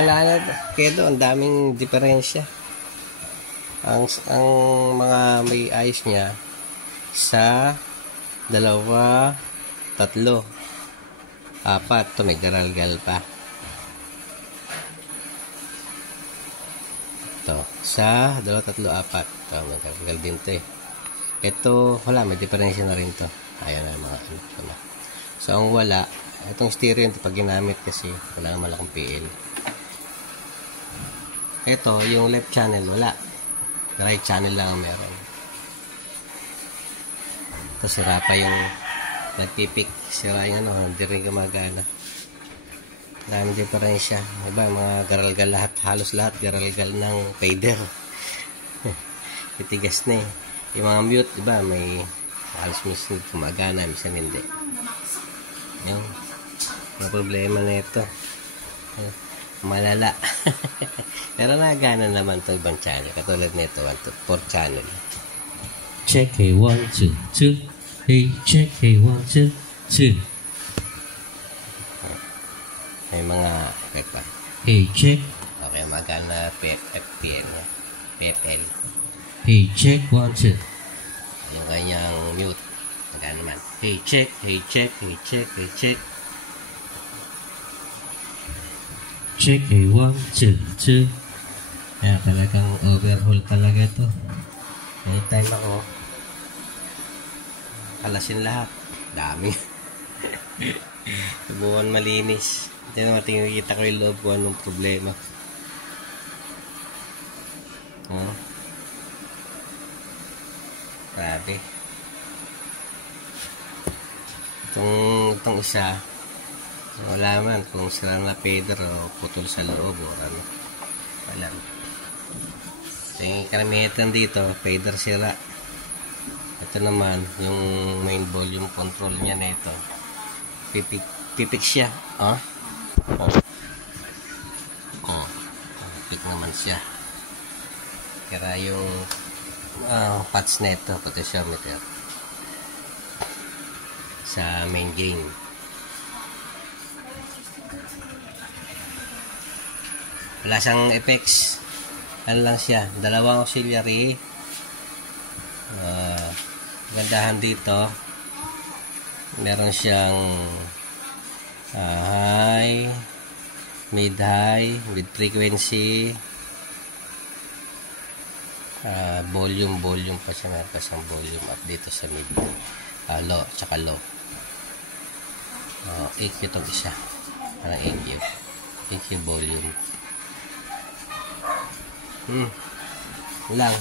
Alala, kaya doon, ang daming diferensya. Ang mga may ayos niya, sa 2, 3, 4, to may garalgal pa. Ito, sa 2, 3, 4. Ito, may garalgal din to eh. Ito, wala, may diferensya na rin to. Ayan na mga ano. So, ang wala, itong stereo ito pag ginamit kasi wala naman akong PL. Ito, yung left channel, wala. Right channel lang ang meron. Ito, sira pa yung nagpipik. Sira yung ano, hindi rin gumagana. Maraming diferensya. Iba, mga garalgal lahat, halos lahat garalgal ng fader. Itigas na eh. Yung mga mute, diba, may halos minsan gumagana, minsan hindi. Yung problema na ito. Malala. Pero nagana naman itong ibang channel. Katulad nito, 1, 2, 4 channel. Check, hey, 1, 2, 2. Hey, check, hey, 1, 2, 2. May mga, okay pa. Hey, check. Okay, magana FPL. PFL. Hey, check, 1, 2. Yung kanyang mute. Magana naman. Hey, check, hey, check, hey, check, hey, check. Check, hey, 1, 2, 2. Kaya talagang overhaul talaga ito. Anytime ako, kalasin lahat. Dami. Subukan malinis. Hindi naman tinakita ko yung loob ko anong problema. Grabe. Itong isa, wala man kung sila na fader o putol sa loob o ano. Alam. Yung karamihan dito, fader sila. Ito naman, yung main volume control niya na ito. Pipik siya. Pipik naman siya. Kaya yung pads na ito, potentiometer. Sa main gain. Wala siyang effects. Ano lang siya, 2 auxiliary. Gandahan dito. Meron siyang high, mid-high, mid-frequency, volume pa siya. Meron pa siyang volume up dito sa mid. Low, tsaka low. EQ itong isa. Parang EQ. EQ volume. Lang.